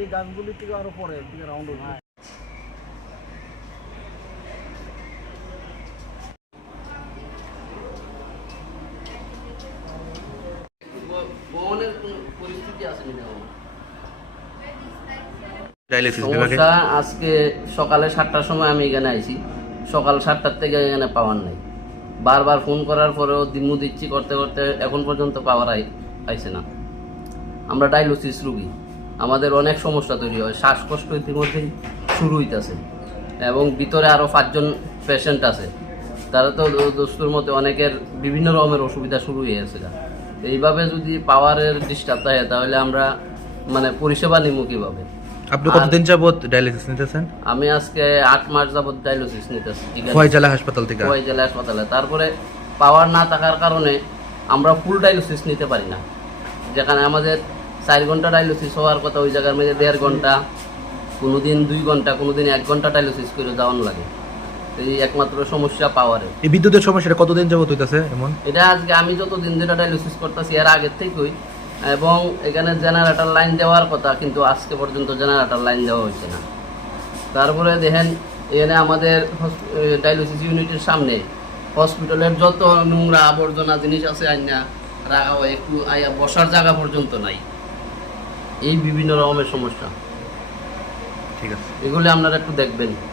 এই থেকে আরও পরে দিকে রাউন্ড হবে বহনের কোনো পরিস্থিতি আসেনি না ডায়ালিসিস বিভাগে সমস্যা আজকে সকালে সাতটার সময় আমি এখানে আইছি। সকাল সাতটার থেকে এখানে পাওয়ার নাই। বারবার ফোন করার পরেও দিমু দিচ্ছি করতে করতে এখন পর্যন্ত পাওয়ার আই আইছে না। আমরা ডায়ালিসিস রুগী। আমাদের অনেক সমস্যা তৈরি হয়। শ্বাসকষ্ট ইতিমধ্যেই শুরু হইতেছে এবং ভিতরে আরও পাঁচজন পেশেন্ট আছে। তারা তো দোস্তুর মতে অনেকের বিভিন্ন রকমের অসুবিধা শুরু হয়ে গেছে এইভাবে যদি পাওয়ারের ডিস্টার্ব থাকে তাহলে আমরা মানে পরিষেবা নিমু কীভাবে? আপনি কতদিন যাবত ডায়ালিসিস নিতেছেন? আমি আজকে আট মাস যাবত ডায়ালিসিস নিতেছি খোয়াই জেলা হাসপাতাল থেকে। খোয়াই জেলা হাসপাতালে। তারপরে পাওয়ার না থাকার কারণে আমরা ফুল ডায়ালিসিস নিতে পারি না। যেখানে আমাদের চার ঘণ্টা ডায়ালিসিস হওয়ার কথা ওই জায়গার মধ্যে দেড় ঘণ্টা কোনোদিন দুই ঘণ্টা কোনোদিন এক ঘণ্টা ডায়ালিসিস করে যাওয়ানো লাগে। এই একমাত্র সমস্যা পাওয়ারের এই বিদ্যুতের সমস্যাটা কতদিন যাবত হইতাছে এমন? এটা আজকে আমি যত দিন ধরে ডায়ালিসিস করতেছি এর আগের থেকেই। এবং এখানে জেনারেটর লাইন দেওয়ার কথা কিন্তু আজকে পর্যন্ত জেনারেটর লাইন দেওয়া হয়েছে না। তারপরে দেখেন এখানে আমাদের ডায়ালিসিস ইউনিটের সামনে হসপিটালের যত নোংরা আবর্জনা জিনিস আছে আইনা একটু বসার জায়গা পর্যন্ত নাই। এই বিভিন্ন রকমের সমস্যা। ঠিক আছে। এগুলো আপনারা একটু দেখবেন।